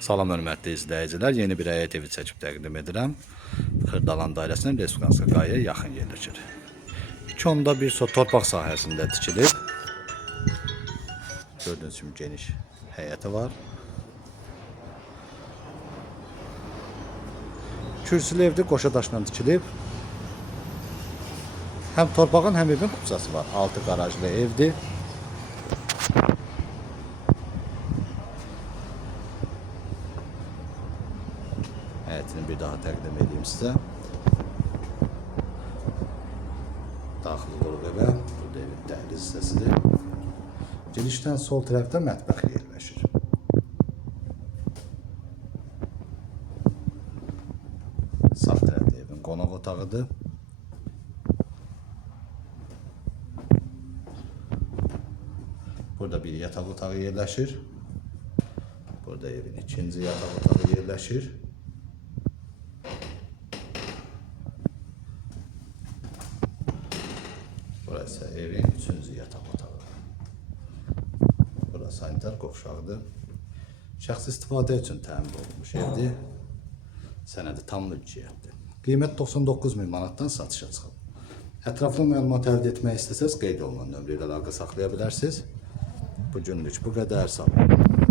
Salam hörmətli izləyicilər, yeni bir həyət evi çəkib təqdim edirəm. Xırdalan dairəsinin Respublika Qayaya yaxın yerləşir. 2.1 sot torpaq sahəsində tikilib. Gördüyünüz kimi geniş həyəti var. Kürsülü evdir, qoşa daşla tikilib. Həm torpağın, həm evin kupçası var. 6 qarajlı evdir. Həyətini bir daha təqdim edeyim sizə. Daxil oluruq evə. Burada evin dəhliz hissəsidir. Girişdən sol tərəfdə mətbəx yerləşir. Sağ tərəfdə evin qonaq otağıdır. Burada bir yataq otağı yerləşir. Burada evin ikinci yataq otağı yerləşir. Burası evin üçüncü yataq otağı. Burası sanitar qovşağıdır. Şəxsi istifadə üçün təmin olunmuş evdir. Sənədi tam mülkiyyətdir. Qiymət 99.000 manatdan satışa çıxıb. Ətraflı məlumat əldə etmək istəsəz qeyd olunan nömrə ilə əlaqə saxlaya bilərsiniz. Bugünlük bu qədər, sağ olun.